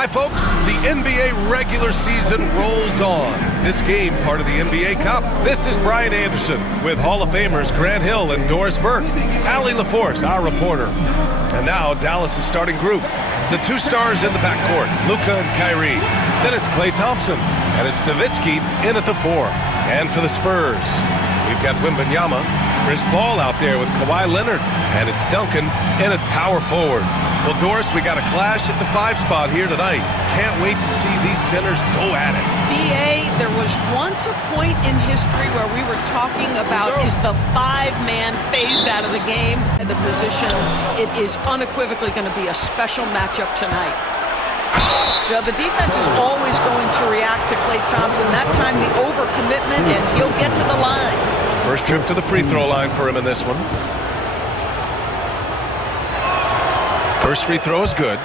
Hi, folks. The NBA regular season rolls on. This game, part of the NBA Cup. This is Brian Anderson with Hall of Famers Grant Hill and Doris Burke. Allie LaForce, our reporter. And now, Dallas' starting group. The two stars in the backcourt, Luka and Kyrie. Then it's Klay Thompson. And it's Nowitzki in at the 4. And for the Spurs, we've got Wembanyama, Chris Paul out there with Kawhi Leonard. And it's Duncan in at power forward. Well, Doris, we got a clash at the 5 spot here tonight. Can't wait to see these centers go at it. BA, there was once a point in history where we were talking about is the 5-man phased out of the game. The position, it is unequivocally going to be a special matchup tonight. Well, the defense is always going to react to Klay Thompson. That time the overcommitment, and he'll get to the line. First trip to the free throw line for him in this one. First free throw is good.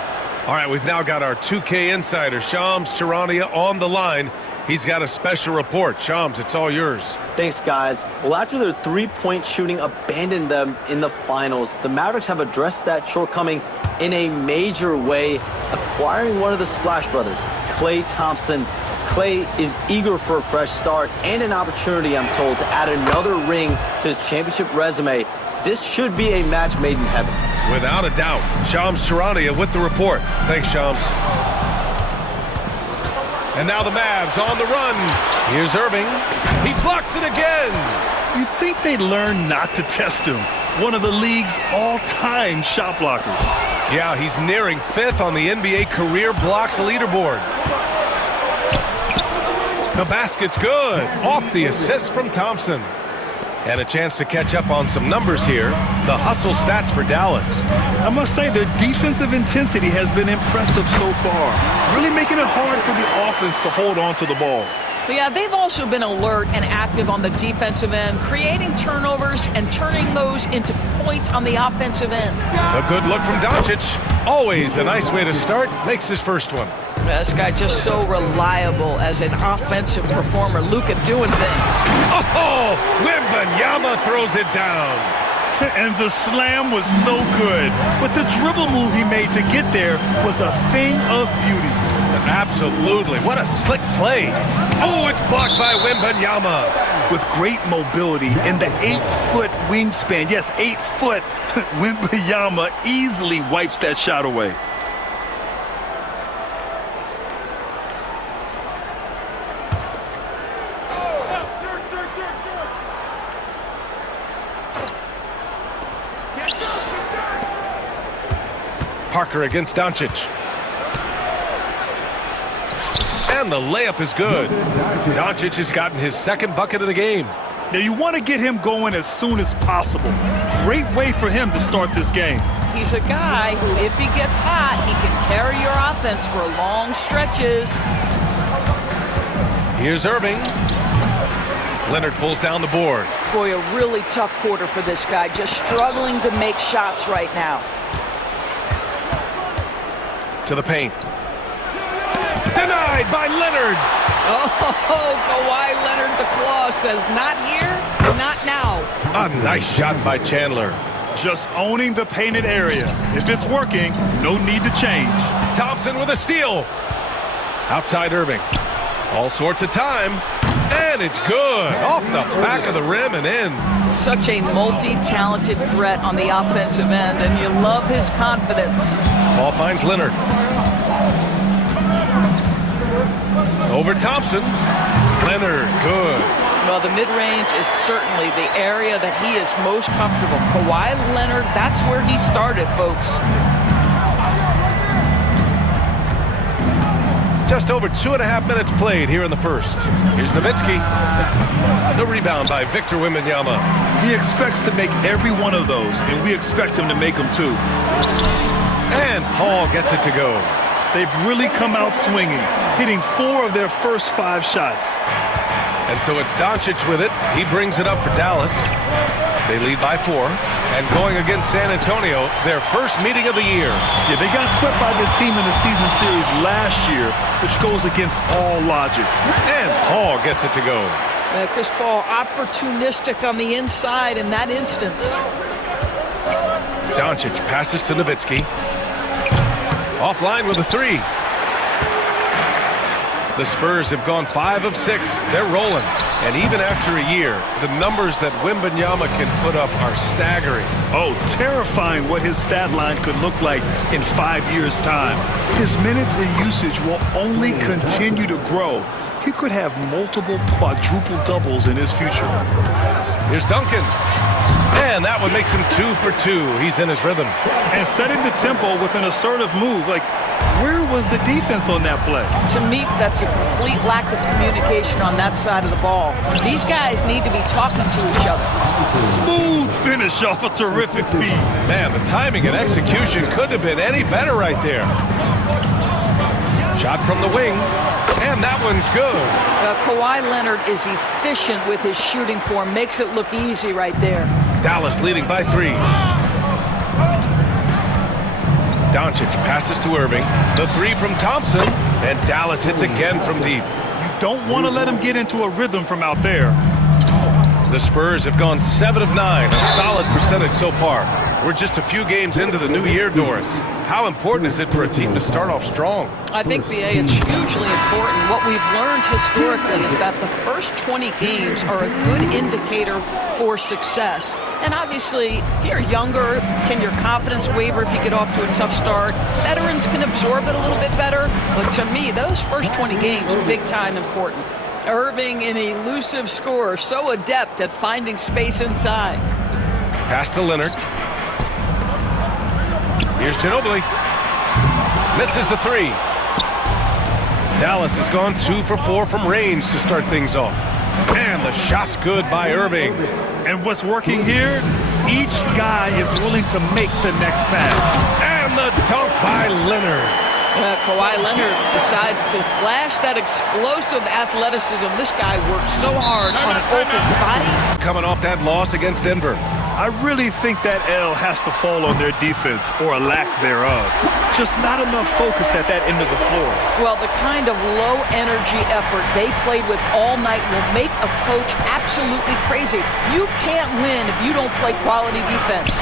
All right, we've now got our 2K insider, Shams Charania, on the line. He's got a special report. Shams, it's all yours. Thanks, guys. Well, after their three-point shooting abandoned them in the finals, the Mavericks have addressed that shortcoming in a major way, acquiring one of the Splash Brothers, Klay Thompson. Klay is eager for a fresh start and an opportunity, I'm told, to add another ring to his championship resume. This should be a match made in heaven. Without a doubt. Shams Charania with the report. Thanks, Shams. And now the Mavs on the run. Here's Irving. He blocks it again. You'd think they'd learn not to test him. One of the league's all-time shot blockers. Yeah, he's nearing 5th on the NBA career blocks leaderboard. The basket's good. Off the assist from Thompson. And a chance to catch up on some numbers here. The hustle stats for Dallas. I must say their defensive intensity has been impressive so far. Really making it hard for the offense to hold on to the ball. But yeah, they've also been alert and active on the defensive end, creating turnovers and turning those into points on the offensive end. A good look from Doncic. Always a nice way to start. Makes his first one. This guy just so reliable as an offensive performer. Luka doing things. Oh, Wembanyama throws it down. And the slam was so good. But the dribble move he made to get there was a thing of beauty. Absolutely. What a slick play. Oh, it's blocked by Wembanyama. With great mobility and the 8-foot wingspan. Yes, 8 foot. Wembanyama easily wipes that shot away. Parker against Doncic. And the layup is good. Doncic has gotten his second bucket of the game. Now you want to get him going as soon as possible. Great way for him to start this game. He's a guy who, if he gets hot, he can carry your offense for long stretches. Here's Irving. Leonard pulls down the board. Boy, a really tough quarter for this guy. Just struggling to make shots right now. To the paint. Denied by Leonard. Oh, Kawhi Leonard, the claw says, not here, not now. A nice shot by Chandler. Just owning the painted area. If it's working, no need to change. Thompson with a steal. Outside Irving. All sorts of time. And it's good. Off the back of the rim and in. Such a multi-talented threat on the offensive end, and you love his confidence. Ball finds Leonard. Over Thompson. Leonard, good. Well, the mid-range is certainly the area that he is most comfortable. Kawhi Leonard, that's where he started, folks. Just over 2.5 minutes played here in the first. Here's Nowitzki. The rebound by Victor Wembanyama. He expects to make every one of those, and we expect him to make them too. And Paul gets it to go. They've really come out swinging, hitting 4 of their first 5 shots. And so it's Doncic with it. He brings it up for Dallas. They lead by 4. And going against San Antonio, their first meeting of the year. Yeah, they got swept by this team in the season series last year, which goes against all logic. And Paul gets it to go. Chris Paul opportunistic on the inside in that instance. Doncic passes to Nowitzki. Offline with a 3. The Spurs have gone 5 of 6. They're rolling. And even after a year, the numbers that Wembanyama can put up are staggering. Oh, terrifying what his stat line could look like in 5 years' time. His minutes and usage will only continue to grow. He could have multiple quadruple doubles in his future. Here's Duncan. And that one makes him 2 for 2. He's in his rhythm. And setting the tempo with an assertive move. Like, where was the defense on that play? To me, that's a complete lack of communication on that side of the ball. These guys need to be talking to each other. Smooth finish off a terrific feed. Man, the timing and execution couldn't have been any better right there. Shot from the wing, and that one's good. Kawhi Leonard is efficient with his shooting form, makes it look easy right there. Dallas leading by 3. Doncic passes to Irving. The 3 from Thompson, and Dallas hits again from deep. You don't want to let him get into a rhythm from out there. The Spurs have gone 7 of 9, a solid percentage so far. We're just a few games into the new year, Doris. How important is it for a team to start off strong? I think, BA, it's hugely important. What we've learned historically is that the first 20 games are a good indicator for success. And obviously, if you're younger, can your confidence waver if you get off to a tough start? Veterans can absorb it a little bit better. But to me, those first 20 games are big time important. Irving, an elusive scorer, so adept at finding space inside. Pass to Leonard. Here's Ginobili. Misses the 3. Dallas has gone 2 for 4 from range to start things off. And the shot's good by Irving. And what's working here? Each guy is willing to make the next pass. And the dunk by Leonard. Kawhi Leonard decides to flash that explosive athleticism. This guy works so hard on an open body. Coming off that loss against Denver. I really think that L has to fall on their defense, or a lack thereof. Just not enough focus at that end of the floor. Well, the kind of low-energy effort they played with all night will make a coach absolutely crazy. You can't win if you don't play quality defense.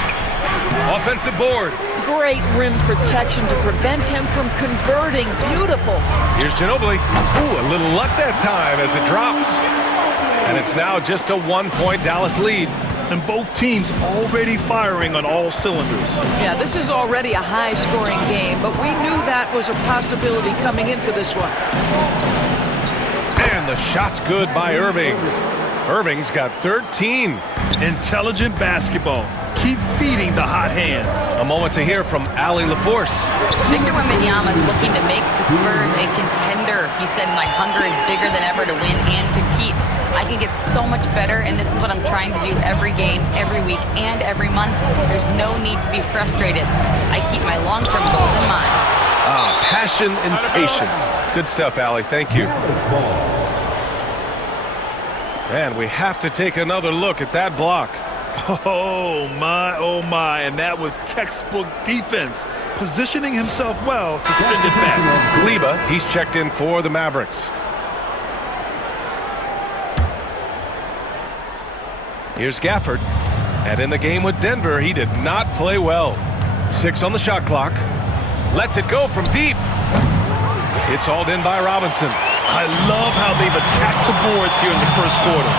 Offensive board. Great rim protection to prevent him from converting. Beautiful. Here's Ginobili. Ooh, a little luck that time as it drops. And it's now just a 1-point Dallas lead. And both teams already firing on all cylinders. Yeah, this is already a high-scoring game, but we knew that was a possibility coming into this one. And the shot's good by Irving. Irving's got 13. Intelligent basketball. Keep feeding the hot hand. A moment to hear from Allie LaForce. Victor Wembanyama is looking to make the Spurs a contender. He said, my hunger is bigger than ever to win and compete. I can get so much better, and this is what I'm trying to do every game, every week, and every month. There's no need to be frustrated. I keep my long-term goals in mind. Passion and patience. Good stuff, Allie. Thank you. And we have to take another look at that block. Oh my, and that was textbook defense, positioning himself well to send it back. Kleba, he's checked in for the Mavericks. Here's Gafford, and in the game with Denver, he did not play well. 6 on the shot clock. Lets it go from deep. It's hauled in by Robinson. I love how they've attacked the boards here in the first quarter.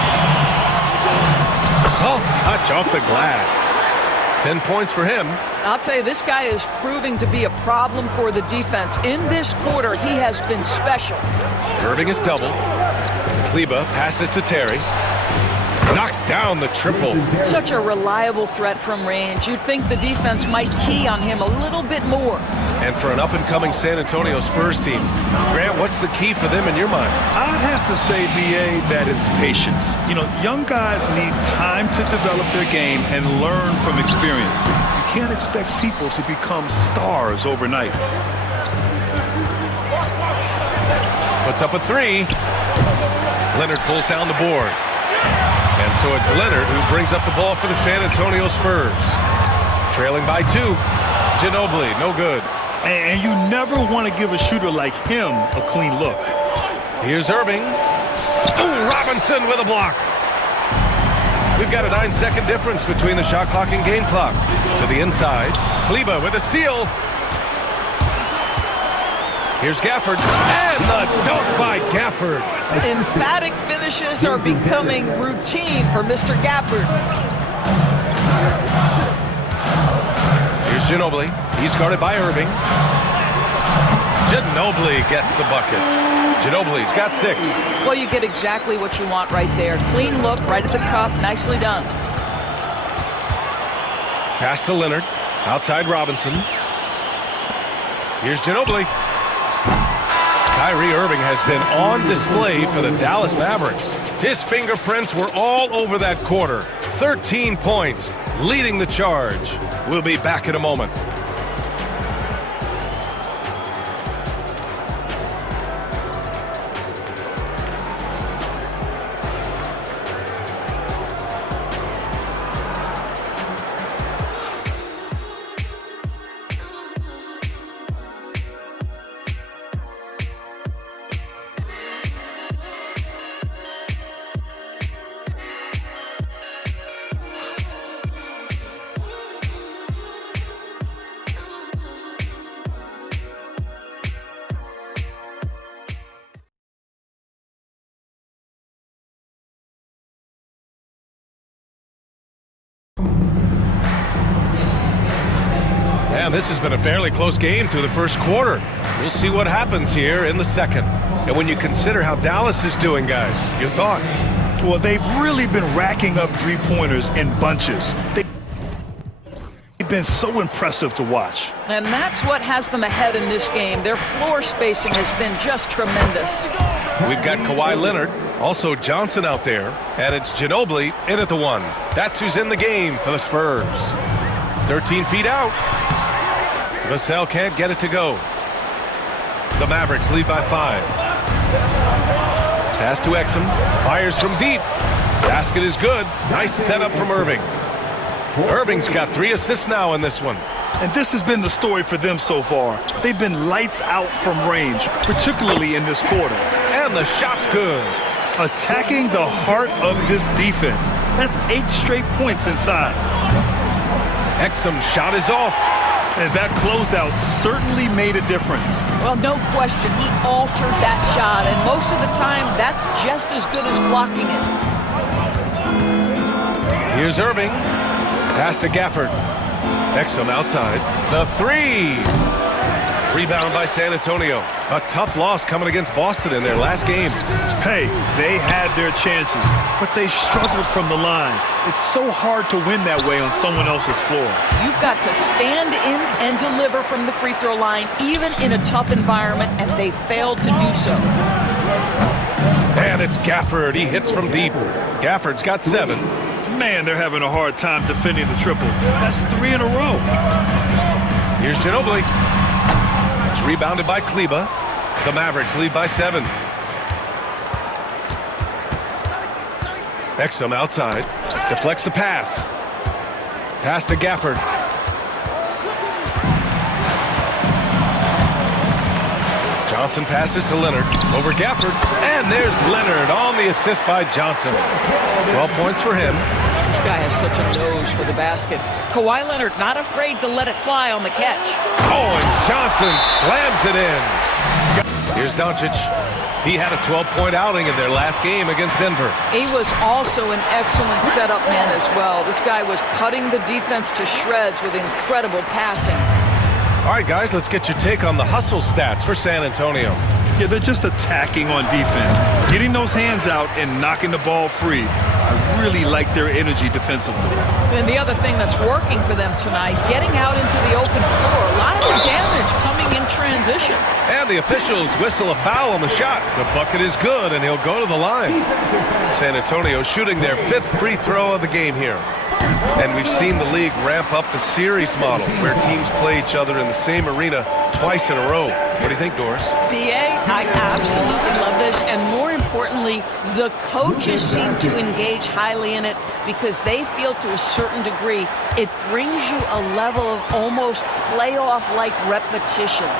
Soft touch off the glass. 10 points for him. I'll tell you, this guy is proving to be a problem for the defense. In this quarter, he has been special. Irving is double. Kleba passes to Terry. Knocks down the triple. Such a reliable threat from range. You'd think the defense might key on him a little bit more. And for an up-and-coming San Antonio Spurs team, Grant, what's the key for them in your mind? I'd have to say, BA, that it's patience. You know, young guys need time to develop their game and learn from experience. You can't expect people to become stars overnight. Puts up a 3. Leonard pulls down the board. And so it's Leonard who brings up the ball for the San Antonio Spurs. Trailing by 2. Ginobili, no good. And you never want to give a shooter like him a clean look. Here's Irving. Ooh, Robinson with a block. We've got a 9-second difference between the shot clock and game clock. To the inside. Kleba with a steal. Here's Gafford, and the dunk by Gafford. Emphatic finishes are becoming routine for Mr. Gafford. Here's Ginobili. He's guarded by Irving. Ginobili gets the bucket. Ginobili's got 6. Well, you get exactly what you want right there. Clean look, right at the cup. Nicely done. Pass to Leonard. Outside Robinson. Here's Ginobili. Kyrie Irving has been on display for the Dallas Mavericks. His fingerprints were all over that quarter. 13 points, leading the charge. We'll be back in a moment. And this has been a fairly close game through the first quarter. We'll see what happens here in the second. And when you consider how Dallas is doing, guys, your thoughts? Well, they've really been racking up three-pointers in bunches. They've been so impressive to watch. And that's what has them ahead in this game. Their floor spacing has been just tremendous. We've got Kawhi Leonard, also Johnson out there, and it's Ginobili in at the 1. That's who's in the game for the Spurs. 13 feet out. Vassell can't get it to go. The Mavericks lead by 5. Pass to Exum. Fires from deep. Basket is good. Nice setup from Irving. Irving's got 3 assists now in this one. And this has been the story for them so far. They've been lights out from range, particularly in this quarter. And the shot's good. Attacking the heart of this defense. That's 8 straight points inside. Exum's shot is off. And that closeout certainly made a difference. Well, no question. He altered that shot, and most of the time, that's just as good as blocking it. Here's Irving. Pass to Gafford. Exum outside. The 3. Rebound by San Antonio. A tough loss coming against Boston in their last game. Hey, they had their chances, but they struggled from the line. It's so hard to win that way on someone else's floor. You've got to stand in and deliver from the free throw line, even in a tough environment, and they failed to do so. And it's Gafford. He hits from deep. Gafford's got 7. Man, they're having a hard time defending the triple. That's 3 in a row. Here's Ginobili. It's rebounded by Kleba. The Mavericks lead by 7. Exum outside. Deflects the pass. Pass to Gafford. Johnson passes to Leonard. Over Gafford. And there's Leonard on the assist by Johnson. 12 points for him. This guy has such a nose for the basket. Kawhi Leonard not afraid to let it fly on the catch. Oh, and Johnson slams it in. Here's Doncic. He had a 12-point outing in their last game against Denver. He was also an excellent setup man as well. This guy was cutting the defense to shreds with incredible passing. All right, guys, let's get your take on the hustle stats for San Antonio. Yeah, they're just attacking on defense, getting those hands out and knocking the ball free. I really like their energy defensively. And the other thing that's working for them tonight, getting out into the open floor. A lot of the damage coming in transition. And the officials whistle a foul on the shot. The bucket is good, and he'll go to the line. San Antonio shooting their 5th free throw of the game here. And we've seen the league ramp up the series model, where teams play each other in the same arena twice in a row. What do you think, Doris? DA, I absolutely love this, and more importantly, the coaches seem to engage highly in it because they feel to a certain degree it brings you a level of almost playoff-like repetition.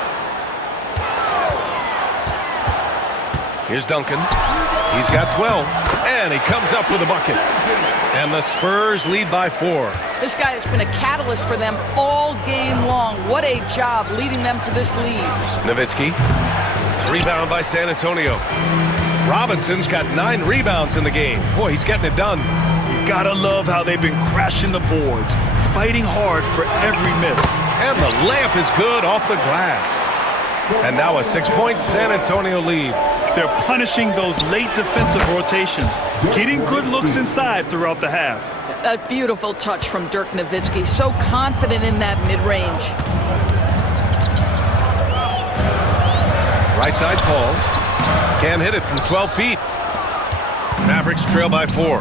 Here's Duncan. He's got 12, and he comes up with a bucket. And the Spurs lead by 4. This guy has been a catalyst for them all game long. What a job leading them to this lead. Nowitzki. Rebound by San Antonio. Robinson's got 9 rebounds in the game. Boy, he's getting it done. You gotta love how they've been crashing the boards, fighting hard for every miss. And the layup is good off the glass. And now a 6-point San Antonio lead. They're punishing those late defensive rotations, getting good looks inside throughout the half. A beautiful touch from Dirk Nowitzki. So confident in that mid-range. Right side Paul. Can't hit it from 12 feet. Mavericks trail by 4.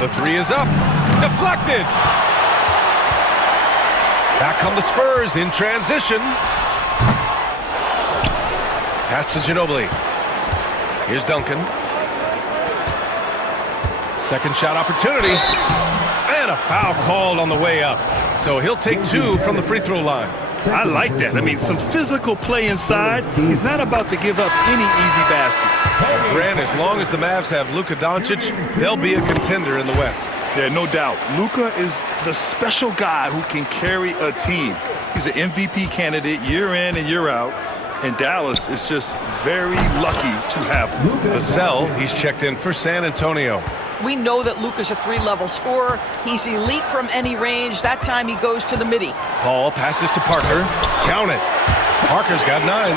The 3 is up. Deflected. Back come the Spurs in transition. Pass to Ginobili. Here's Duncan. Second shot opportunity. And a foul called on the way up. So he'll take 2 from the free throw line. I like that. I mean, some physical play inside. He's not about to give up any easy baskets. Grant, as long as the Mavs have Luka Doncic, they'll be a contender in the West. Yeah, no doubt. Luka is the special guy who can carry a team. He's an MVP candidate year in and year out. And Dallas is just very lucky to have him. Vassell, he's checked in for San Antonio. We know that Luka's a 3-level scorer. He's elite from any range. That time he goes to the midi. Paul passes to Parker. Count it. Parker's got 9.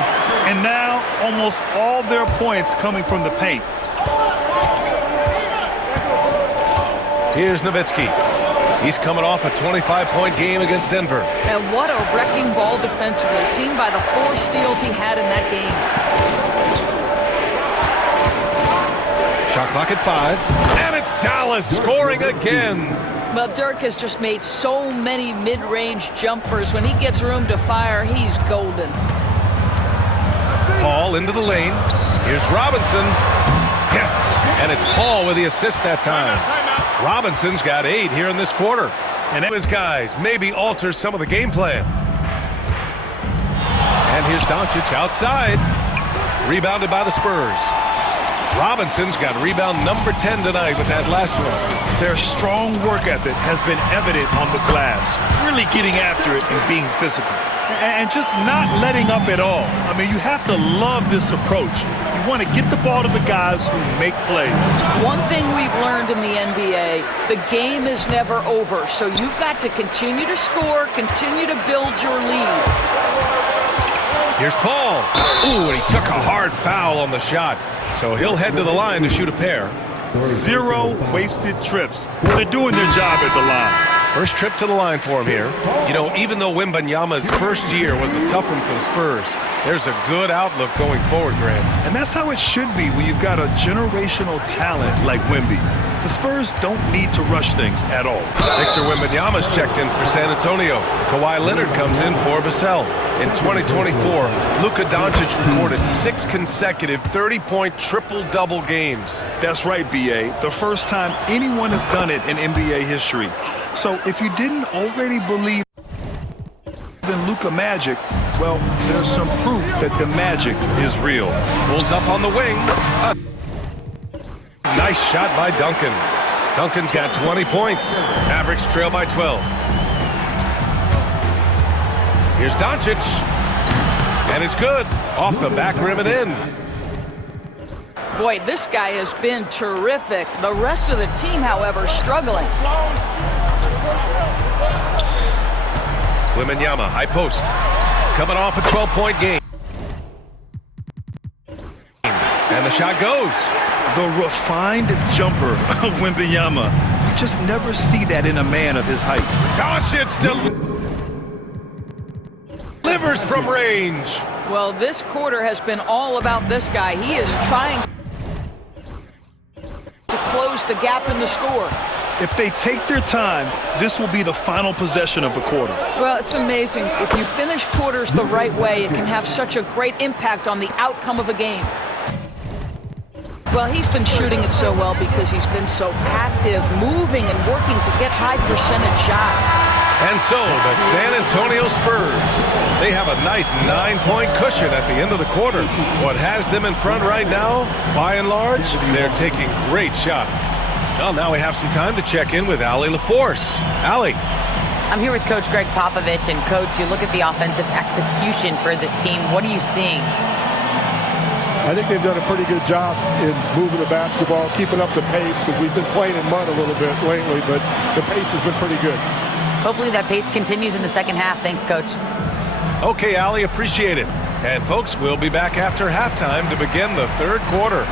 And now almost all their points coming from the paint. Here's Nowitzki. He's coming off a 25-point game against Denver. And what a wrecking ball defensively, seen by the 4 steals he had in that game. Shot clock at 5. And it's Dallas scoring again. Well, Dirk has just made so many mid-range jumpers. When he gets room to fire, he's golden. Paul into the lane. Here's Robinson. Yes. And it's Paul with the assist that time. Robinson's got 8 here in this quarter. And his guys maybe alter some of the game plan. And here's Doncic outside. Rebounded by the Spurs. Robinson's got rebound number 10 tonight with that last one. Their strong work ethic has been evident on the glass, really getting after it and being physical. And just not letting up at all. I mean, you have to love this approach. You want to get the ball to the guys who make plays. One thing we've learned in the NBA, the game is never over. So you've got to continue to score, continue to build your lead. Here's Paul. Ooh, and he took a hard foul on the shot. So he'll head to the line to shoot a pair. 0 wasted trips. They're doing their job at the line. First trip to the line for him here. You know, even though Wembanyama's first year was a tough one for the Spurs, there's a good outlook going forward, Grant. And that's how it should be when you've got a generational talent like Wemby. The Spurs don't need to rush things at all. Victor Wembanyama's checked in for San Antonio. Kawhi Leonard comes in for Vassell. In 2024, Luka Doncic recorded 6 consecutive 30-point triple-double games. That's right, B.A. The first time anyone has done it in NBA history. So if you didn't already believe in Luka magic, well, there's some proof that the magic is real. Pulls up on the wing. Nice shot by Duncan. Duncan's got 20 points. Mavericks trail by 12. Here's Doncic. And it's good. Off the back rim and in. Boy, this guy has been terrific. The rest of the team, however, struggling. Wembanyama, high post. Coming off a 12-point game. And the shot goes. The refined jumper of Wembanyama. You just never see that in a man of his height. Doncic delivers from range. Well, this quarter has been all about this guy. He is trying to close the gap in the score. If they take their time, this will be the final possession of the quarter. Well, it's amazing. If you finish quarters the right way, it can have such a great impact on the outcome of a game. Well, he's been shooting it so well because he's been so active, moving and working to get high percentage shots. And so the San Antonio Spurs, they have a nice 9-point cushion at the end of the quarter. What has them in front right now, by and large, they're taking great shots. Well, now we have some time to check in with Allie LaForce. Allie. I'm here with Coach Greg Popovich. And, Coach, you look at the offensive execution for this team. What are you seeing? I think they've done a pretty good job in moving the basketball, keeping up the pace, because we've been playing in mud a little bit lately, but the pace has been pretty good. Hopefully that pace continues in the second half. Thanks, Coach. Okay, Allie, appreciate it. And, folks, we'll be back after halftime to begin the third quarter.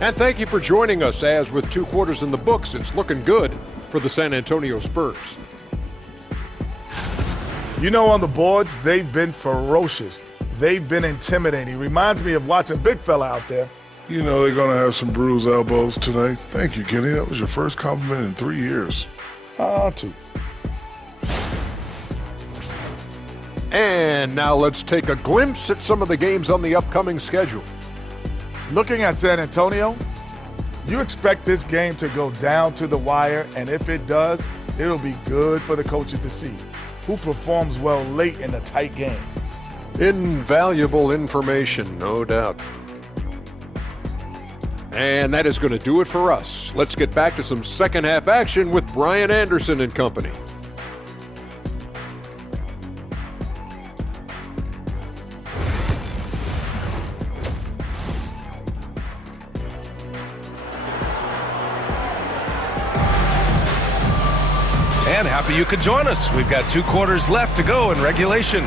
And thank you for joining us, as with 2 quarters in the books, it's looking good for the San Antonio Spurs. You know, on the boards, they've been ferocious. They've been intimidating. Reminds me of watching big fella out there. You know they're going to have some bruised elbows tonight. Thank you, Kenny. That was your first compliment in 3 years. 2. And now let's take a glimpse at some of the games on the upcoming schedule. Looking at San Antonio, you expect this game to go down to the wire, and if it does, it'll be good for the coaches to see who performs well late in a tight game. Invaluable information, no doubt. And that is going to do it for us. Let's get back to some second half action with Brian Anderson and company. And happy you could join us. We've got 2 quarters left to go in regulation.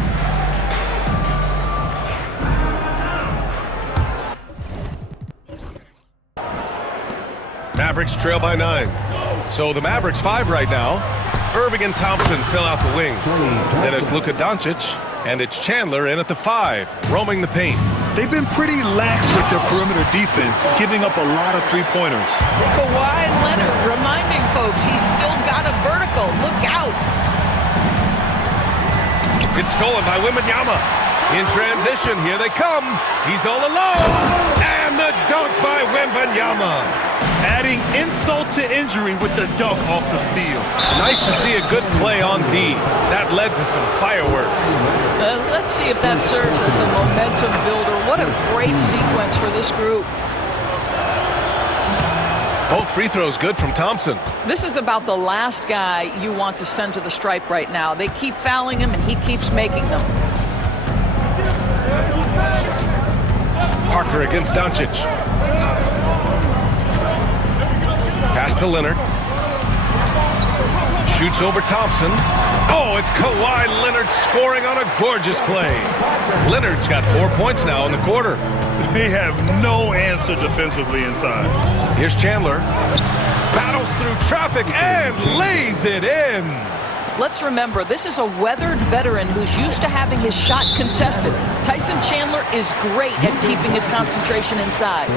Mavericks trail by 9. So the Mavericks 5 right now. Irving and Thompson fill out the wings. Then it's Luka Doncic, and it's Chandler in at the 5, roaming the paint. They've been pretty lax with their perimeter defense, giving up a lot of three-pointers. Kawhi Leonard reminding folks he's still got a vertical. Look out. It's stolen by Wembanyama. In transition, here they come. He's all alone. And the dunk by Wembanyama. Adding insult to injury with the dunk off the steal. Nice to see a good play on D. That led to some fireworks. Let's see if that serves as a momentum builder. What a great sequence for this group. Both free throws good from Thompson. This is about the last guy you want to send to the stripe right now. They keep fouling him, and he keeps making them. Parker against Doncic. Pass to Leonard. Shoots over Thompson. Oh, it's Kawhi Leonard scoring on a gorgeous play. Leonard's got 4 points now in the quarter. They have no answer defensively inside. Here's Chandler. Battles through traffic and lays it in. Let's remember, this is a weathered veteran who's used to having his shot contested. Tyson Chandler is great at keeping his concentration inside.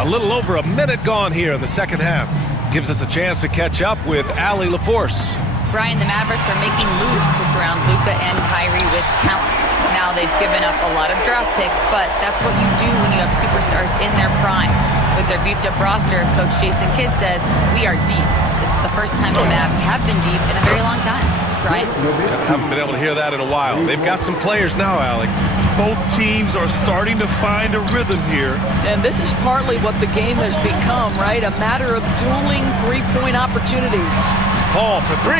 A little over a minute gone here in the second half. Gives us a chance to catch up with Allie LaForce. Brian, the Mavericks are making moves to surround Luka and Kyrie with talent. Now they've given up a lot of draft picks, but that's what you do when you have superstars in their prime. With their beefed-up roster, Coach Jason Kidd says, we are deep. This is the first time the Mavs have been deep in a very long time. Brian? Haven't been able to hear that in a while. They've got some players now, Allie. Both teams are starting to find a rhythm here. And this is partly what the game has become, right? A matter of dueling three-point opportunities. Paul for 3,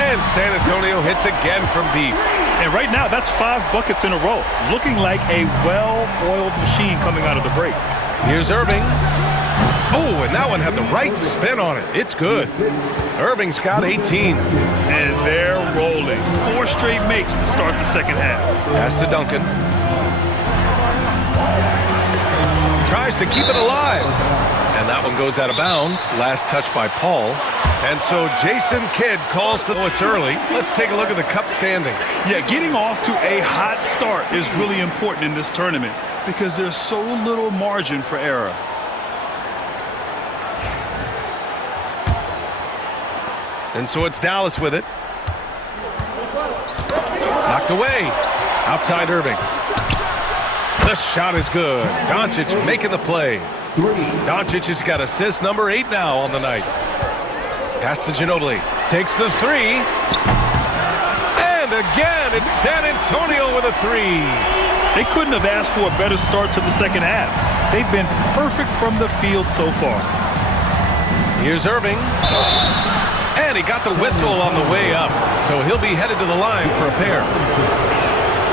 and San Antonio hits again from deep. And right now, that's 5 buckets in a row. Looking like a well-oiled machine coming out of the break. Here's Irving. Oh, and that one had the right spin on it. It's good. Irving's got 18. And they're rolling. 4 straight makes to start the second half. Pass to Duncan. Tries to keep it alive. And that one goes out of bounds. Last touch by Paul. And so Jason Kidd calls for it's early. Let's take a look at the cup standing. Yeah, getting off to a hot start is really important in this tournament because there's so little margin for error. And so it's Dallas with it. Knocked away. Outside Irving. The shot is good. Doncic making the play. Doncic has got assist number 8 now on the night. Pass to Ginobili. Takes the 3. And again, it's San Antonio with a 3. They couldn't have asked for a better start to the second half. They've been perfect from the field so far. Here's Irving. And he got the whistle on the way up. So he'll be headed to the line for a pair.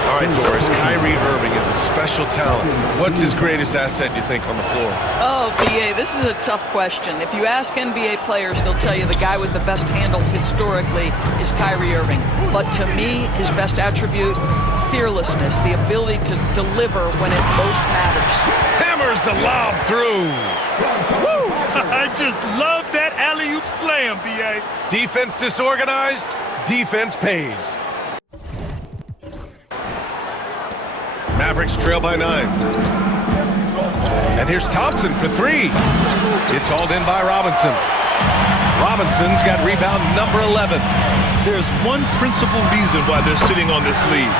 All right, Doris, Kyrie Irving is a special talent. What's his greatest asset, you think, on the floor? Oh, B.A., this is a tough question. If you ask NBA players, they'll tell you the guy with the best handle historically is Kyrie Irving. But to me, his best attribute, fearlessness, the ability to deliver when it most matters. Hammers the lob through. Woo! I just love that alley-oop slam, B.A. Defense disorganized, defense pays. Mavericks trail by 9. And here's Thompson for 3. It's hauled in by Robinson. Robinson's got rebound number 11. There's one principal reason why they're sitting on this lead.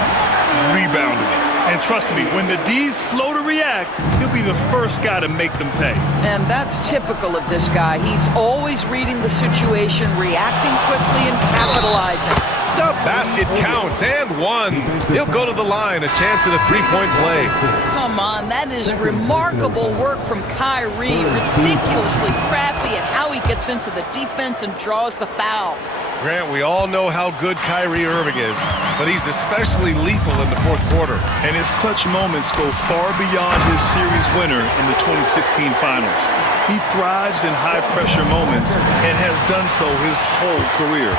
Rebounding. And trust me, when the D's slow to react, he'll be the first guy to make them pay. And that's typical of this guy. He's always reading the situation, reacting quickly, and capitalizing. The basket counts, and 1. He'll go to the line, a chance at a 3-point play. Come on, that is remarkable work from Kyrie. Ridiculously crafty at how he gets into the defense and draws the foul. Grant, we all know how good Kyrie Irving is, but he's especially lethal in the fourth quarter. And his clutch moments go far beyond his series winner in the 2016 finals. He thrives in high-pressure moments and has done so his whole career.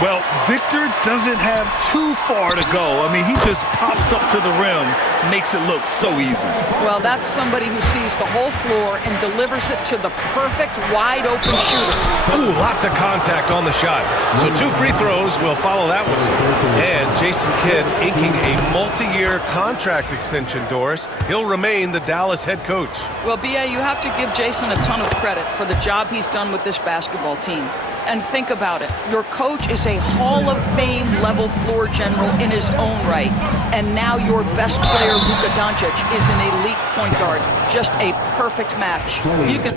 Well, Victor doesn't have too far to go. I mean, he just pops up to the rim, makes it look so easy. Well, that's somebody who sees the whole floor and delivers it to the perfect wide-open shooter. Ooh, lots of contact on the shot. So 2 free throws will follow that whistle. And Jason Kidd inking a multi-year contract extension, Doris. He'll remain the Dallas head coach. Well, B.A., you have to give Jason a ton of credit for the job he's done with this basketball team. And think about it. Your coach is a Hall of Fame level floor general in his own right. And now your best player, Luka Doncic, is an elite point guard. Just a perfect match. You can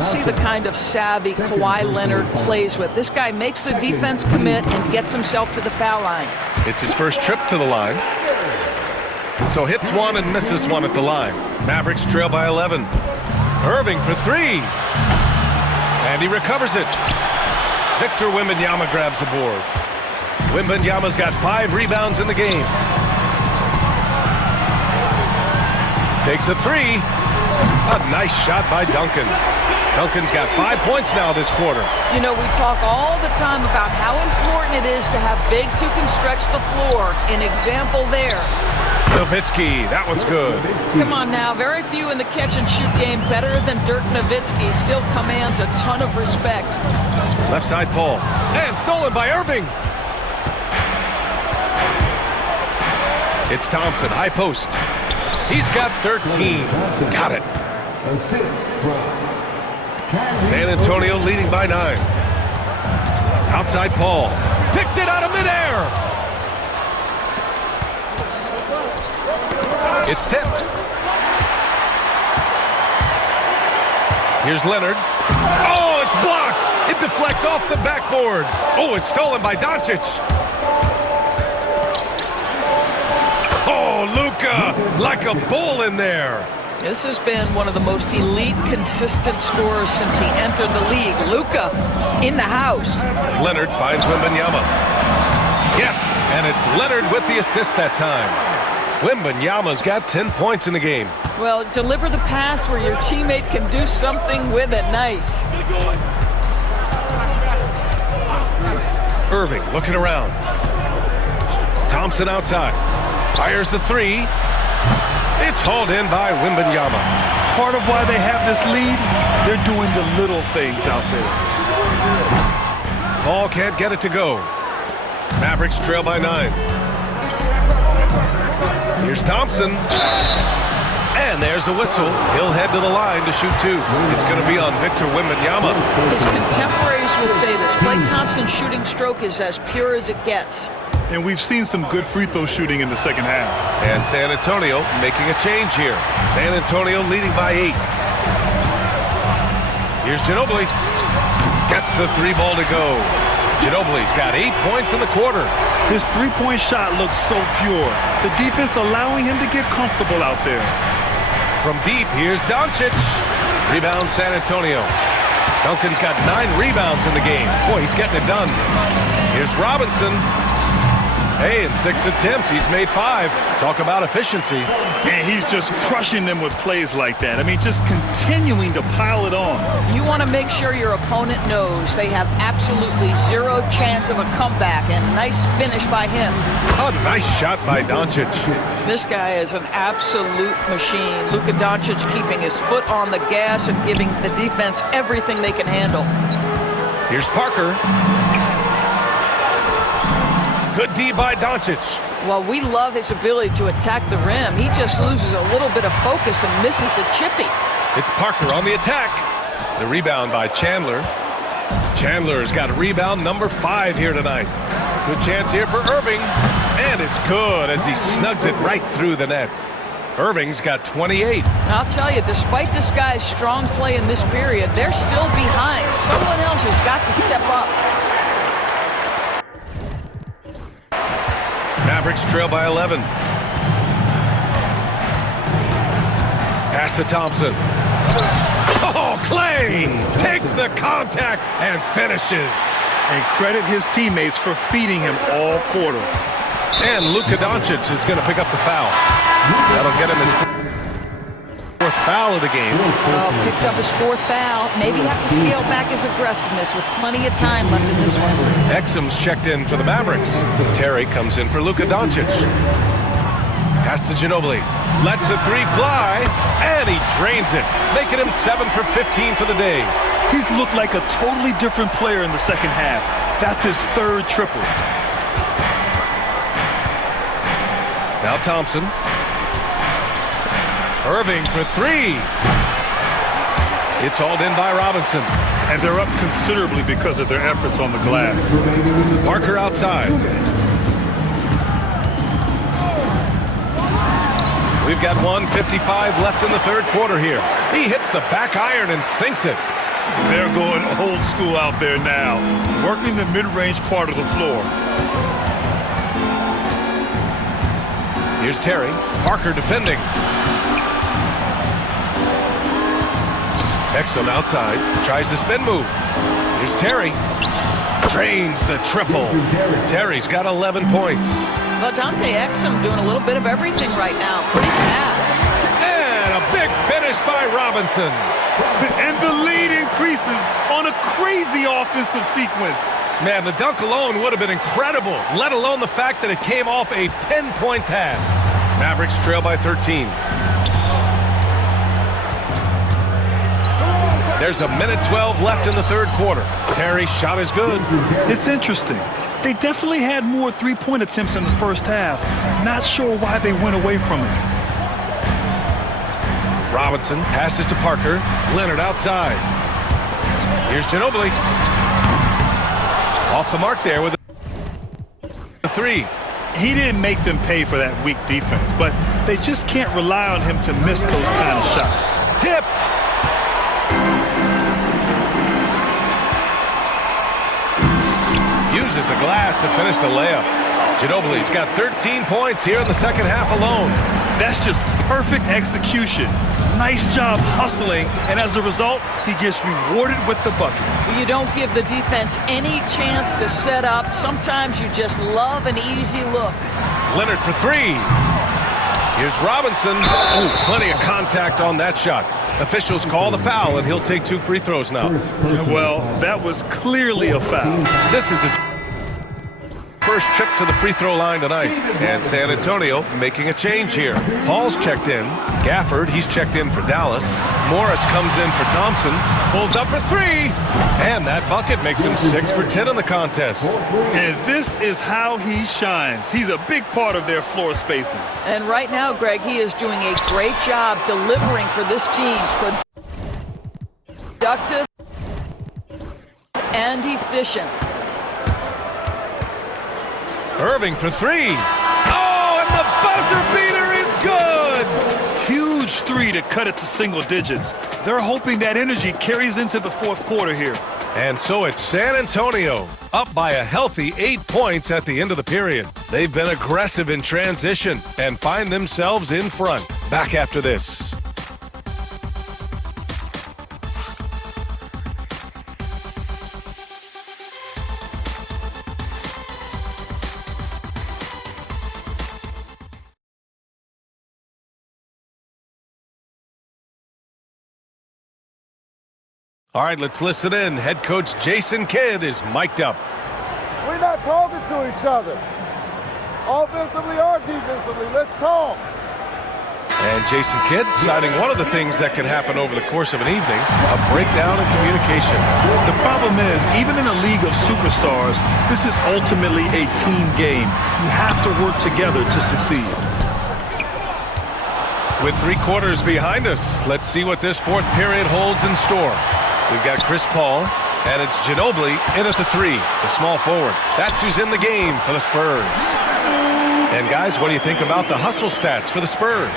see the kind of savvy Kawhi Leonard plays with. This guy makes the defense commit and gets himself to the foul line. It's his first trip to the line. So hits 1 and misses 1 at the line. Mavericks trail by 11. Irving for 3. And he recovers it. Victor Wembanyama grabs the board. Wembanyama's got 5 rebounds in the game. Takes a 3. A nice shot by Duncan. Duncan's got 5 points now this quarter. You know, we talk all the time about how important it is to have bigs who can stretch the floor. An example there. Nowitzki, that one's good. Come on now, very few in the catch-and-shoot game better than Dirk Nowitzki. Still commands a ton of respect. Left side Paul. And stolen by Irving. It's Thompson, high post. He's got 13. Got it. San Antonio leading by 9. Outside Paul. Picked it out of midair. It's tipped. Here's Leonard. Oh, it's blocked. It deflects off the backboard. Oh, it's stolen by Doncic. Oh, Luka, like a bull in there. This has been one of the most elite, consistent scorers since he entered the league. Luka in the house. Leonard finds Wembanyama. Yes, and it's Leonard with the assist that time. Wembanyama's got 10 points in the game. Well, deliver the pass where your teammate can do something with it. Nice. Irving looking around. Thompson outside. Fires the 3. It's hauled in by Wembanyama. Part of why they have this lead, they're doing the little things out there. Paul can't get it to go. Mavericks trail by 9. Here's Thompson. And there's a whistle. He'll head to the line to shoot 2. It's going to be on Victor Wembanyama. His contemporaries will say this. Klay Thompson's shooting stroke is as pure as it gets. And we've seen some good free throw shooting in the second half. And San Antonio making a change here. San Antonio leading by 8. Here's Ginobili. Gets the 3 ball to go. Ginobili's got 8 points in the quarter. His three-point shot looks so pure. The defense allowing him to get comfortable out there. From deep, here's Doncic. Rebound San Antonio. Duncan's got 9 rebounds in the game. Boy, he's getting it done. Here's Robinson. Hey, in 6 attempts, he's made 5. Talk about efficiency. And he's just crushing them with plays like that. I mean, just continuing to pile it on. You want to make sure your opponent knows they have absolutely 0 chance of a comeback, and nice finish by him. A nice shot by Doncic. This guy is an absolute machine. Luka Doncic keeping his foot on the gas and giving the defense everything they can handle. Here's Parker. Good D by Doncic. Well, we love his ability to attack the rim. He just loses a little bit of focus and misses the chippy. It's Parker on the attack. The rebound by Chandler. Chandler's got rebound number 5 here tonight. Good chance here for Irving. And it's good as he snugs it right through the net. Irving's got 28. I'll tell you, despite this guy's strong play in this period, they're still behind. Someone else has got to step up. Mavericks trail by 11. Pass to Thompson. Oh, Clay takes the contact and finishes. And credit his teammates for feeding him all quarter. And Luka Doncic is going to pick up the foul. That'll get him his 4th foul of the game. Oh, picked up his 4th foul. Maybe have to scale back his aggressiveness with plenty of time left in this one. Exum's checked in for the Mavericks. Terry comes in for Luka Doncic. Pass to Ginobili. Lets a 3 fly, and he drains it, making him 7 for 15 for the day. He's looked like a totally different player in the second half. That's his 3rd triple. Now Thompson. Irving for 3. It's hauled in by Robinson. And they're up considerably because of their efforts on the glass. Parker outside. We've got 1:55 left in the 3rd quarter here. He hits the back iron and sinks it. They're going old school out there now, working the mid-range part of the floor. Here's Terry. Parker defending. Exum outside. Tries the spin move. Here's Terry. Drains the triple. Terry's got 11 points. Well, Dante Exum doing a little bit of everything right now. Pretty fast. And a big finish by Robinson. And the lead increases on a crazy offensive sequence. Man, the dunk alone would have been incredible, let alone the fact that it came off a pinpoint pass. Mavericks trail by 13. There's a minute 12 left in the 3rd quarter. Terry's shot is good. It's interesting. They definitely had more three-point attempts in the first half. Not sure why they went away from it. Robinson passes to Parker. Leonard outside. Here's Ginobili. Off the mark there with a 3. He didn't make them pay for that weak defense, but they just can't rely on him to miss those kind of shots. Tipped. Uses the glass to finish the layup. Ginobili's got 13 points here in the second half alone. That's just perfect execution. Nice job hustling, and as a result, he gets rewarded with the bucket. You don't give the defense any chance to set up. Sometimes you just love an easy look. Leonard for 3. Here's Robinson. Oh, plenty of contact on that shot. Officials call the foul, and he'll take 2 free throws now. Well, that was clearly a foul. This is his first trip to the free throw line tonight. And San Antonio making a change here. Paul's checked in. Gafford, he's checked in for Dallas. Morris comes in for Thompson. Pulls up for 3. And that bucket makes him 6 for 10 in the contest. And this is how he shines. He's a big part of their floor spacing. And right now, Greg, he is doing a great job delivering for this team. Productive and efficient. Irving for three. Oh, and the buzzer beater is good! Huge three to cut it to single digits. They're hoping that energy carries into the fourth quarter here. And so it's San Antonio, up by a healthy 8 points at the end of the period. They've been aggressive in transition and find themselves in front. Back after this. All right, let's listen in. Head coach Jason Kidd is mic'd up. We're not talking to each other, offensively or defensively. Let's talk. And Jason Kidd citing one of the things that can happen over the course of an evening, a breakdown in communication. The problem is, even in a league of superstars, this is ultimately a team game. You have to work together to succeed. With 3 quarters behind us, let's see what this fourth period holds in store. We've got Chris Paul, and it's Ginobili in at the 3, the small forward. That's who's in the game for the Spurs. And guys, what do you think about the hustle stats for the Spurs?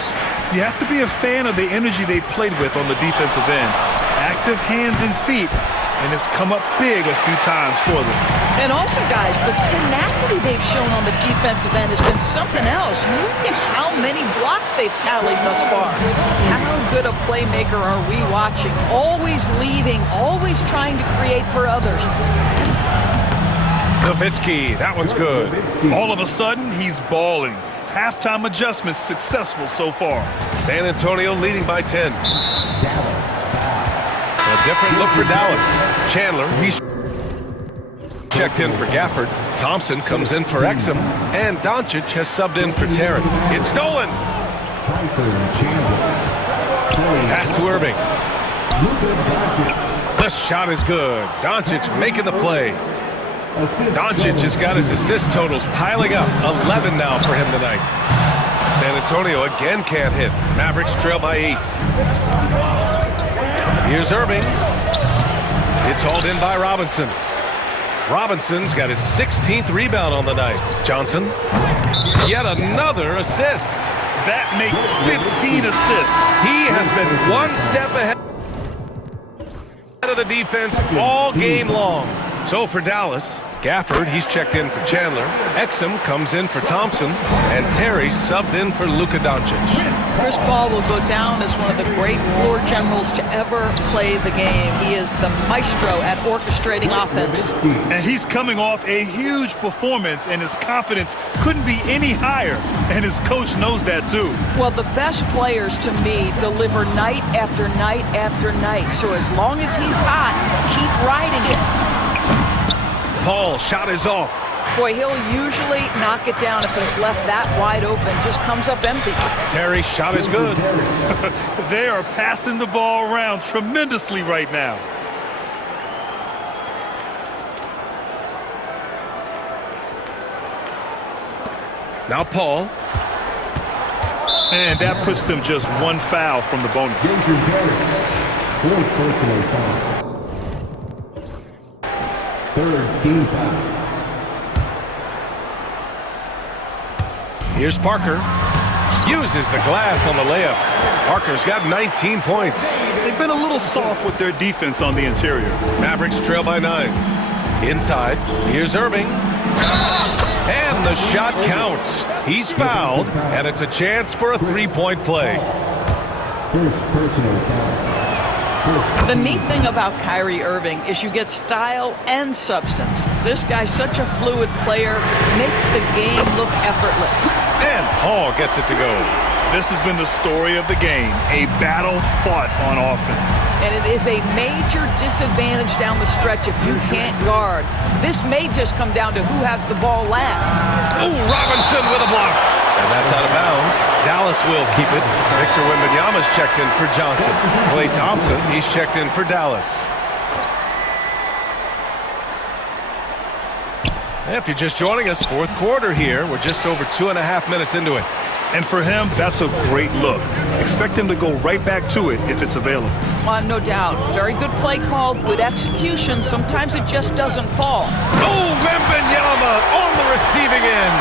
You have to be a fan of the energy they've played with on the defensive end. Active hands and feet, and it's come up big a few times for them. And also, guys, the tenacity they've shown on the defensive end has been something else. Look at how many blocks they've tallied thus far. How good a playmaker are we watching? Always leading, always trying to create for others. Nowitzki, that one's good. All of a sudden, he's balling. Halftime adjustments successful so far. San Antonio leading by 10. A different look for Dallas. Chandler, he's checked in for Gafford. Thompson comes in for Exum. And Doncic has subbed in for Terry. It's stolen. Pass to Irving. The shot is good. Doncic making the play. Doncic has got his assist totals piling up. 11 now for him tonight. San Antonio again can't hit. Mavericks trail by 8. Here's Irving. It's hauled in by Robinson. Robinson's got his 16th rebound on the night. Johnson, yet another assist. That makes 15 assists. He has been one step ahead of the defense all game long. So for Dallas, Gafford, he's checked in for Chandler. Exum comes in for Thompson. And Terry subbed in for Luka Doncic. Chris Paul will go down as one of the great floor generals to ever play the game. He is the maestro at orchestrating offense. And he's coming off a huge performance, and his confidence couldn't be any higher. And his coach knows that too. Well, the best players to me deliver night after night after night. So as long as he's hot, keep riding it. Paul, shot is off. Boy, he'll usually knock it down if it's left that wide open. Just comes up empty. Terry's shot is good. They are passing the ball around tremendously right now. Now Paul. And that puts them just one foul from the bonus. Fourth personal foul. Third team foul. Here's Parker. Uses the glass on the layup. Parker's got 19 points. They've been a little soft with their defense on the interior. Mavericks trail by 9. Inside, here's Irving. And the shot counts. He's fouled, and it's a chance for a three-point play. First personal foul. The neat thing about Kyrie Irving is you get style and substance. This guy's such a fluid player, makes the game look effortless. And Paul gets it to go. This has been the story of the game, a battle fought on offense. And it is a major disadvantage down the stretch if you can't guard. This may just come down to who has the ball last. Oh, Robinson with a block. And that's out of bounds. Dallas will keep it. Victor Wembanyama's checked in for Johnson. Klay Thompson, he's checked in for Dallas. If you're just joining us, fourth quarter here. We're just over 2.5 minutes into it. And for him, that's a great look. Expect him to go right back to it if it's available. No doubt. Very good play call, good execution. Sometimes it just doesn't fall. Oh, Wembanyama on the receiving end.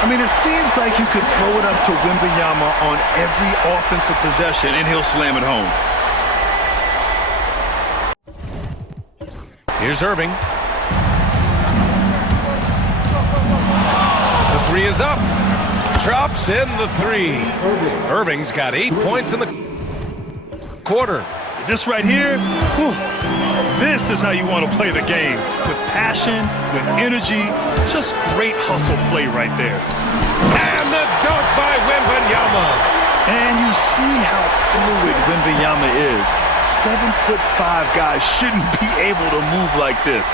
I mean, it seems like you could throw it up to Wembanyama on every offensive possession, and he'll slam it home. Here's Irving. The three is up. Drops in the three. Irving's got 8 points in the quarter. This right here, whew, this is how you want to play the game. With passion, with energy, just great hustle play right there. And the dunk by Wembanyama. And you see how fluid Wembanyama is. 7'5" guys shouldn't be able to move like this.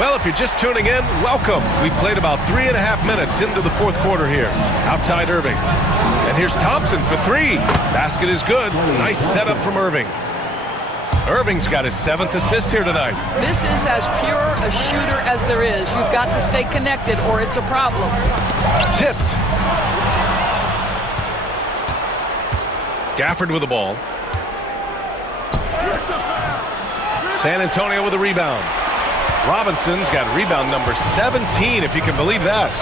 Well, if you're just tuning in, welcome. We've played about 3.5 minutes into the fourth quarter here. Outside Irving. And here's Thompson for three. Basket is good. Nice setup from Irving. Irving's got his 7th assist here tonight. This is as pure a shooter as there is. You've got to stay connected or it's a problem. Tipped. Gafford with the ball. San Antonio with a rebound. Robinson's got rebound number 17, if you can believe that.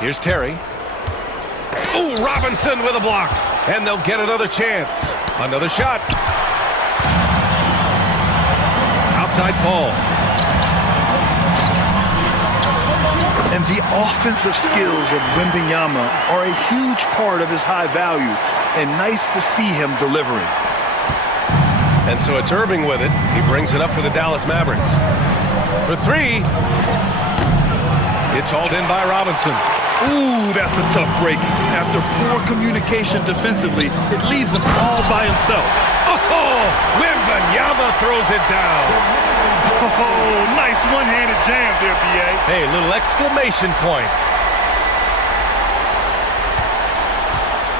Here's Terry. Oh, Robinson with a block. And they'll get another chance. Another shot. Outside Paul. And the offensive skills of Wembanyama are a huge part of his high value. And nice to see him delivering. And so it's Irving with it. He brings it up for the Dallas Mavericks. For three. It's hauled in by Robinson. Ooh, that's a tough break. After poor communication defensively, it leaves him all by himself. Oh, Wembanyama throws it down. Oh, nice one-handed jam there, B.A. Hey, little exclamation point.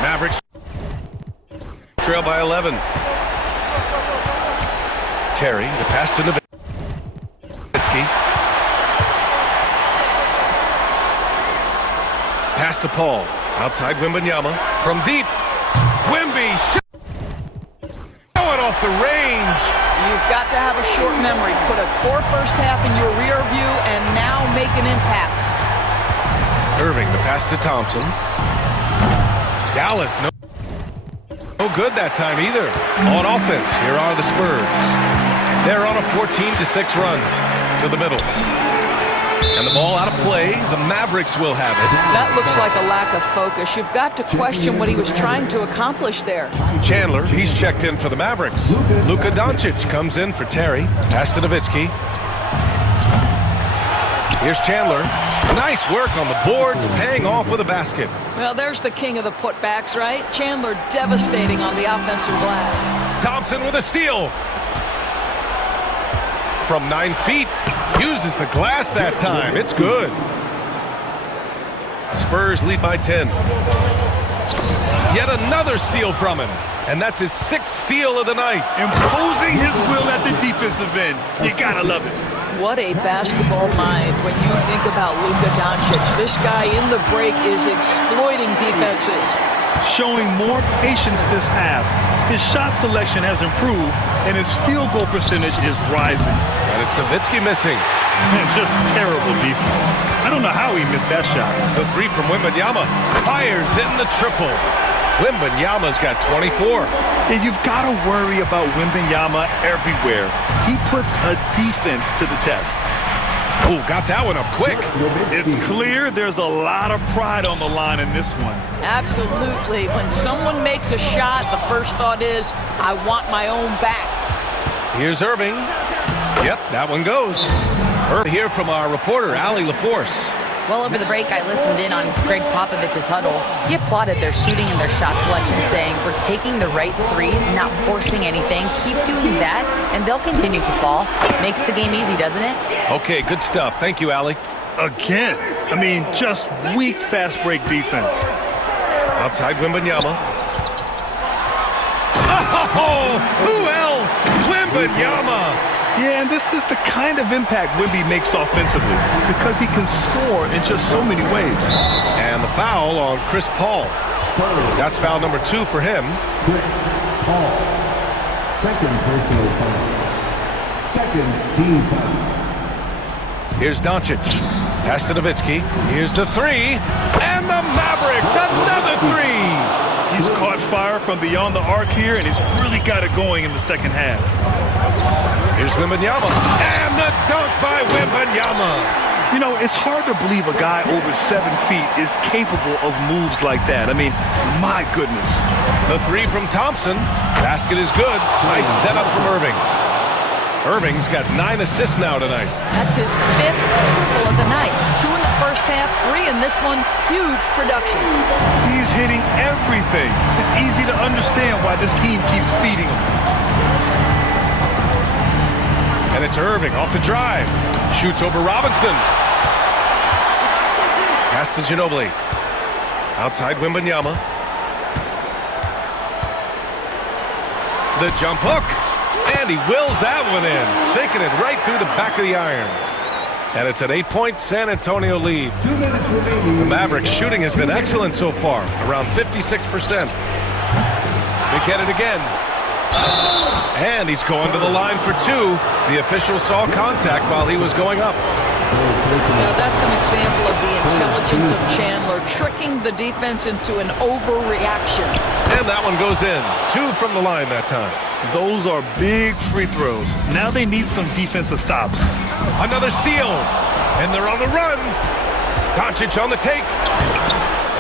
Mavericks trail by 11. Terry, the pass to Nowitzki. Pass to Paul. Outside Wembanyama. From deep. Wemby showing off the range. You've got to have a short memory. Put a poor first half in your rear view and now make an impact. Irving, the pass to Thompson. Dallas, no good that time either. On offense, here are the Spurs. They're on a 14-6 run to the middle. And the ball out of play. The Mavericks will have it. That looks like a lack of focus. You've got to question what he was trying to accomplish there. Chandler, he's checked in for the Mavericks. Luka Doncic comes in for Terry. Pass to Nowitzki. Here's Chandler. Nice work on the boards, paying off with a basket. Well, there's the king of the putbacks, right? Chandler devastating on the offensive glass. Thompson with a steal. From 9 feet. Uses the glass that time. It's good. Spurs lead by 10. Yet another steal from him. And that's his 6th steal of the night. Imposing his will at the defensive end. You gotta love it. What a basketball mind when you think about Luka Doncic. This guy in the break is exploiting defenses. Showing more patience this half. His shot selection has improved, and his field goal percentage is rising. And it's Nowitzki missing. And just terrible defense. I don't know how he missed that shot. The three from Wembanyama. Fires in the triple. Wembanyama's got 24. And you've got to worry about Wembanyama everywhere. He puts a defense to the test. Oh, got that one up quick. It's clear there's a lot of pride on the line in this one. Absolutely. When someone makes a shot, the first thought is, I want my own back. Here's Irving. Yep, that one goes. Here from our reporter, Allie LaForce. Well, over the break, I listened in on Greg Popovich's huddle. He applauded their shooting and their shot selection, saying, we're taking the right threes, not forcing anything. Keep doing that, and they'll continue to fall. Makes the game easy, doesn't it? Okay, good stuff. Thank you, Allie. Again, I mean, just weak fast break defense. Outside Wembanyama. Oh, who else? Wembanyama. Yeah, and this is the kind of impact Wemby makes offensively because he can score in just so many ways. And the foul on Chris Paul. That's foul number 2 for him. Chris Paul. Second personal foul. Second team foul. Here's Doncic. Pass to Nowitzki. Here's the three. And the Mavericks, another three. He's caught fire from beyond the arc here, and he's really got it going in the second half. Here's Wembanyama. And the dunk by Wembanyama. You know, it's hard to believe a guy over 7 feet is capable of moves like that. I mean, my goodness. The three from Thompson. Basket is good. Nice setup from Irving. Irving's got 9 assists now tonight. That's his 5th triple of the night. 2 in the first half, 3 in this one. Huge production. He's hitting everything. It's easy to understand why this team keeps feeding him. And it's Irving off the drive. Shoots over Robinson. Pass to Ginobili. Outside Wembanyama. The jump hook. And he wills that one in. Sinking it right through the back of the iron. And it's an 8-point San Antonio lead. 2 minutes remaining. The Mavericks shooting has been excellent so far. Around 56%. They get it again. And he's going to the line for 2. The official saw contact while he was going up. Now that's an example of the intelligence of Chandler, tricking the defense into an overreaction. And that one goes in. 2 from the line that time. Those are big free throws. Now they need some defensive stops. Another steal. And they're on the run. Doncic on the take.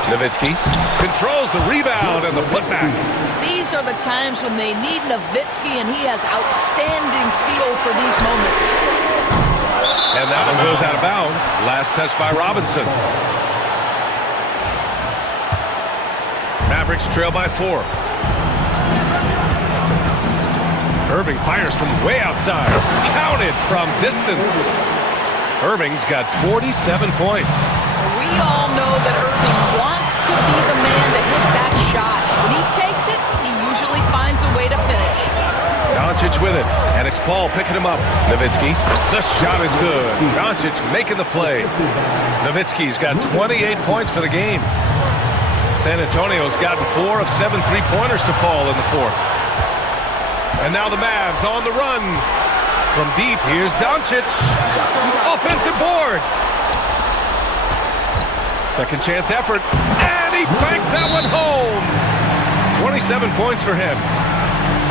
Nowitzki controls the rebound and the putback. These are the times when they need Nowitzki, and he has outstanding feel for these moments. And that one goes out of bounds. Last touch by Robinson. Mavericks trail by 4. Irving fires from way outside. Counted from distance. Irving's got 47 points. We all know that Irving wants to be the man to hit that shot. When he takes it, he usually finds a way to finish. Doncic with it, and it's Paul picking him up. Nowitzki, the shot is good. Doncic making the play. Nowitzki's got 28 points for the game. San Antonio's gotten 4 of 7 3-pointers to fall in the 4th. And now the Mavs on the run. From deep, here's Doncic. Offensive board. Second chance effort. And he banks that one home. 27 points for him.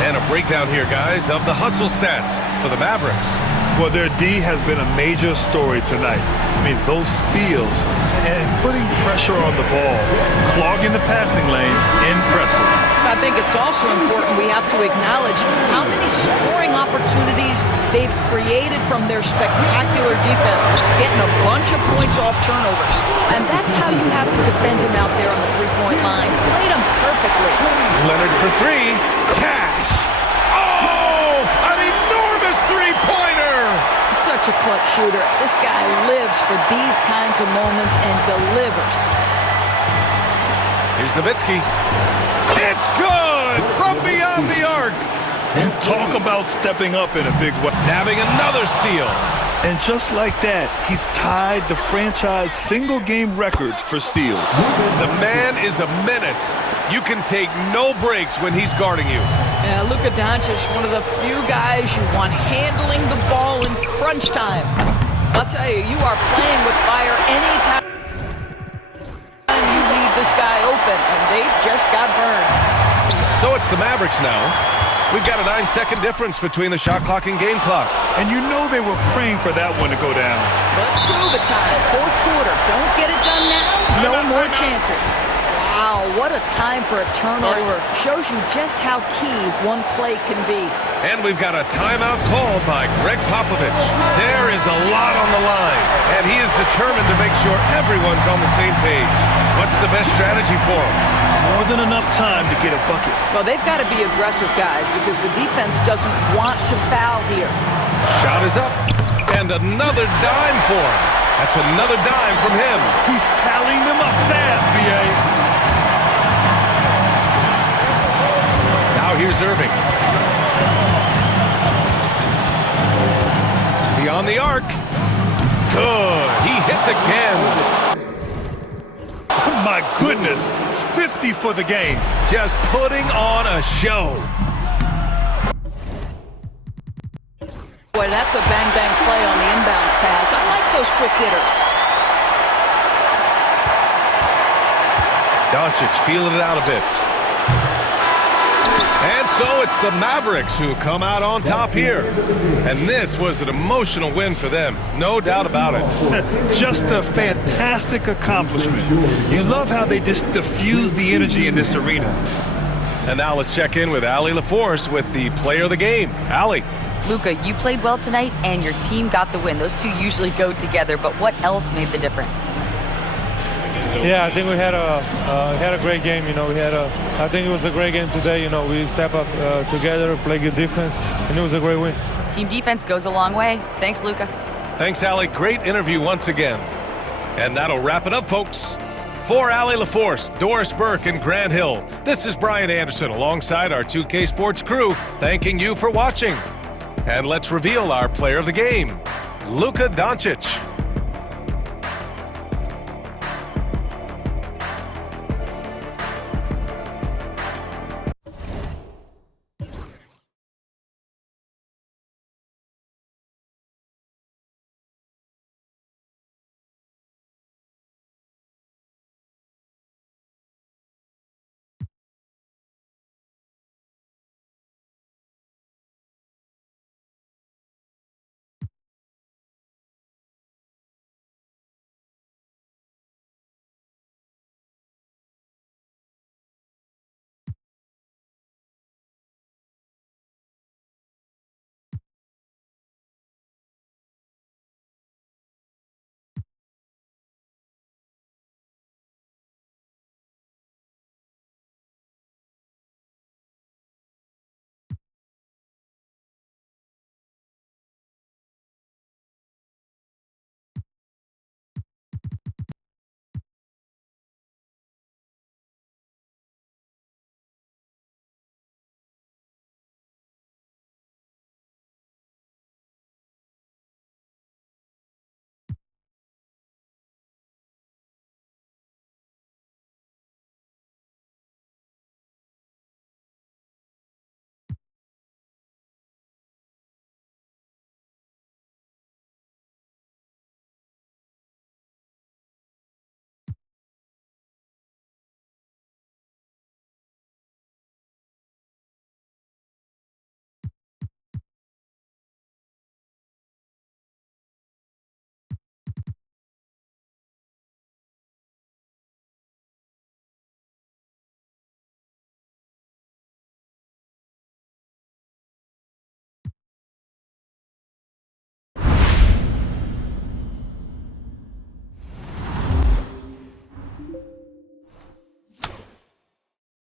And a breakdown here, guys, of the hustle stats for the Mavericks. Well, their D has been a major story tonight. I mean, those steals and putting pressure on the ball, clogging the passing lanes, impressive. I think it's also important we have to acknowledge how many scoring opportunities they've created from their spectacular defense, getting a bunch of points off turnovers. And that's how you have to defend him out there on the 3-point line. Played him perfectly. Leonard for 3. Cash. Oh, an enormous 3-pointer. Such a clutch shooter. This guy lives for these kinds of moments and delivers. Here's Nowitzki. It's good from beyond the arc. And talk about stepping up in a big way. Nabbing another steal. And just like that, he's tied the franchise single-game record for steals. The man is a menace. You can take no breaks when he's guarding you. Yeah, Luka Doncic, one of the few guys you want handling the ball in crunch time. I'll tell you, you are playing with fire anytime you leave this guy open, and they just got burned. So it's the Mavericks now. We've got a 9-second difference between the shot clock and game clock. And you know they were praying for that one to go down. Let's prove it time. 4th quarter. Don't get it done now. No more chances. Wow, what a time for a turnover. Shows you just how key one play can be. And we've got a timeout called by Greg Popovich. There is a lot on the line, and he is determined to make sure everyone's on the same page. What's the best strategy for him? More than enough time to get a bucket. Well, they've got to be aggressive, guys, because the defense doesn't want to foul here. Shot is up, and another dime for him. That's another dime from him. He's tallying them up fast, B.A. Now here's Irving. Beyond the arc. Good. He hits again. Oh my goodness. 50 for the game. Just putting on a show. Boy, that's a bang-bang play on the inbounds pass. I like those quick hitters. Doncic feeling it out a bit. And so it's the Mavericks who come out on top here. And this was an emotional win for them, no doubt about it. Just a fantastic accomplishment. You love how they just diffuse the energy in this arena. And now let's check in with Allie LaForce with the player of the game. Allie. Luka, you played well tonight, and your team got the win. Those two usually go together, but what else made the difference? Yeah, I think we had a great game. I think it was a great game today. We step up together, play good defense, and it was a great win. Team defense goes a long way. Thanks, Luka. Thanks, Allie. Great interview once again. And that'll wrap it up, folks. For Allie LaForce, Doris Burke, and Grant Hill, this is Brian Anderson alongside our 2K Sports crew, thanking you for watching. And let's reveal our player of the game, Luka Doncic.